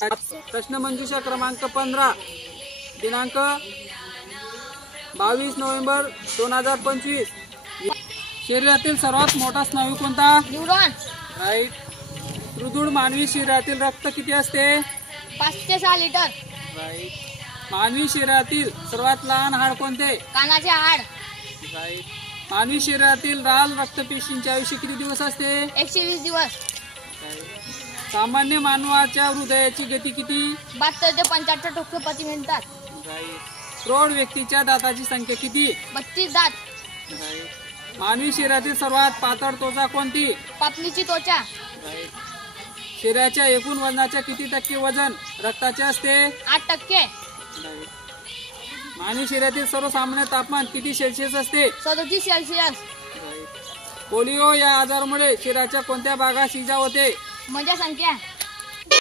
प्रश्न मंजुषा क्रमांक 15 दिनांक 22 नोव्हेंबर 2025। शरीरातील सर्वात मोठा स्नायू कोणता? न्यूरॉन। राईट। सुदृढ मानवी शरीरातील रक्त किती असते? 5 ते 6 लिटर। राईट। मानवी शरीरातील सर्वात लहान हाड कोणते? कानाचे हाड। राईट। मानवी शरीरातील लाल रक्तपेशींचे आयुष्य किती दिवस असते? 120 दिवस। सामान्य मानवाच्या हृदयाची गती किती? 72 ते 75 ठोके प्रति मिनिटात। प्रौढ व्यक्तीच्या दाताची संख्या किती? 32 दात। मानवी शरीरातील सर्वात पातळ त्वचा कोणती? पापणीची त्वचा। शरीराच्या एकूण वजनाच्या किती टक्के वजन रक्ताचे असते? 8%। मानवी शरीरातील सर्वसामान्य तापमान किती सेल्सिअस असते? 37 सेल्सिअस। पोलिओ या आजारामुळे शरीराच्या कोणत्या भागात इजा होते? मज्जासंख्या।